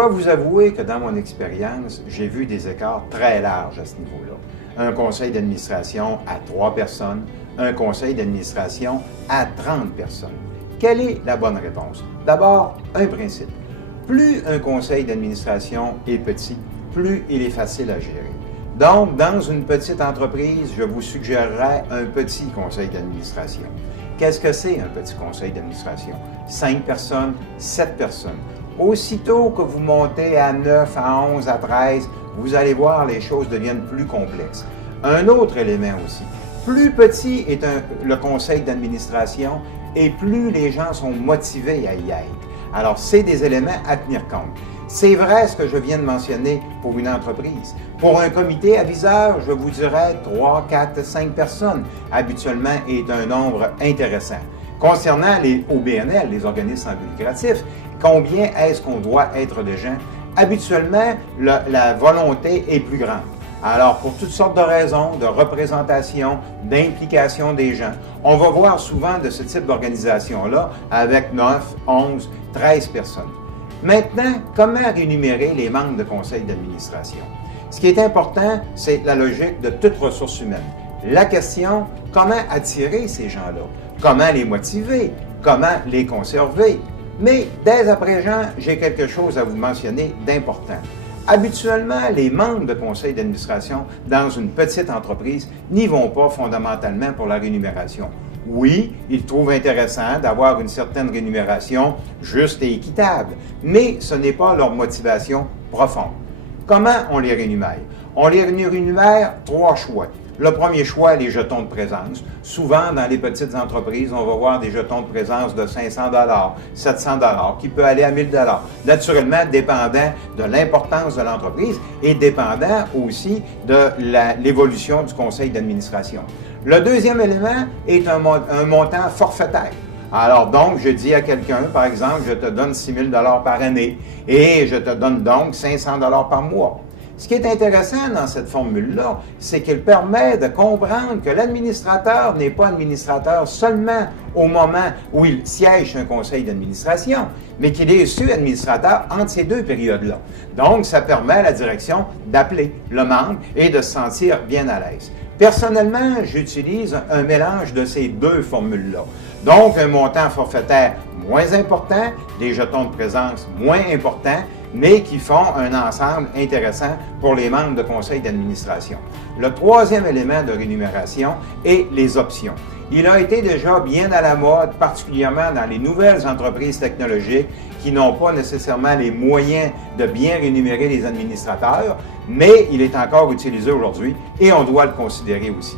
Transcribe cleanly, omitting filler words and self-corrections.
dois vous avouer que dans mon expérience, j'ai vu des écarts très larges à ce niveau-là. Un conseil d'administration à 3 personnes, un conseil d'administration à 30 personnes. Quelle est la bonne réponse? D'abord, un principe. Plus un conseil d'administration est petit, plus il est facile à gérer. Donc, dans une petite entreprise, je vous suggérerais un petit conseil d'administration. Qu'est-ce que c'est un petit conseil d'administration? 5 personnes, 7 personnes. Aussitôt que vous montez à 9, à 11, à 13, vous allez voir, les choses deviennent plus complexes. Un autre élément aussi. Plus petit est le conseil d'administration et plus les gens sont motivés à y être. Alors, c'est des éléments à tenir compte. C'est vrai ce que je viens de mentionner pour une entreprise. Pour un comité aviseur, je vous dirais 3, 4, 5 personnes, habituellement, est un nombre intéressant. Concernant les OBNL, les organismes sans but lucratif, combien est-ce qu'on doit être de gens? Habituellement, la volonté est plus grande. Alors, pour toutes sortes de raisons, de représentation, d'implication des gens, on va voir souvent de ce type d'organisation-là avec 9, 11, 13 personnes. Maintenant, comment rémunérer les membres de conseil d'administration? Ce qui est important, c'est la logique de toute ressource humaine. La question, comment attirer ces gens-là? Comment les motiver? Comment les conserver? Mais dès à présent, j'ai quelque chose à vous mentionner d'important. Habituellement, les membres de conseil d'administration dans une petite entreprise n'y vont pas fondamentalement pour la rémunération. Oui, ils trouvent intéressant d'avoir une certaine rémunération juste et équitable, mais ce n'est pas leur motivation profonde. Comment on les rémunère? On les rémunère 3 choix. Le premier choix, les jetons de présence. Souvent, dans les petites entreprises, on va voir des jetons de présence de 500 $, 700 $, qui peut aller à 1000 $. Naturellement, dépendant de l'importance de l'entreprise et dépendant aussi de l'évolution du conseil d'administration. Le deuxième élément est un montant forfaitaire. Alors donc, je dis à quelqu'un, par exemple, je te donne 6 000 $ par année et je te donne donc 500 $ par mois. Ce qui est intéressant dans cette formule-là, c'est qu'elle permet de comprendre que l'administrateur n'est pas administrateur seulement au moment où il siège sur un conseil d'administration, mais qu'il est aussi administrateur entre ces deux périodes-là. Donc, ça permet à la direction d'appeler le membre et de se sentir bien à l'aise. Personnellement, j'utilise un mélange de ces deux formules-là. Donc, un montant forfaitaire moins important, des jetons de présence moins importants, mais qui font un ensemble intéressant pour les membres de conseil d'administration. Le troisième élément de rémunération est les options. Il a été déjà bien à la mode, particulièrement dans les nouvelles entreprises technologiques qui n'ont pas nécessairement les moyens de bien rémunérer les administrateurs, mais il est encore utilisé aujourd'hui et on doit le considérer aussi.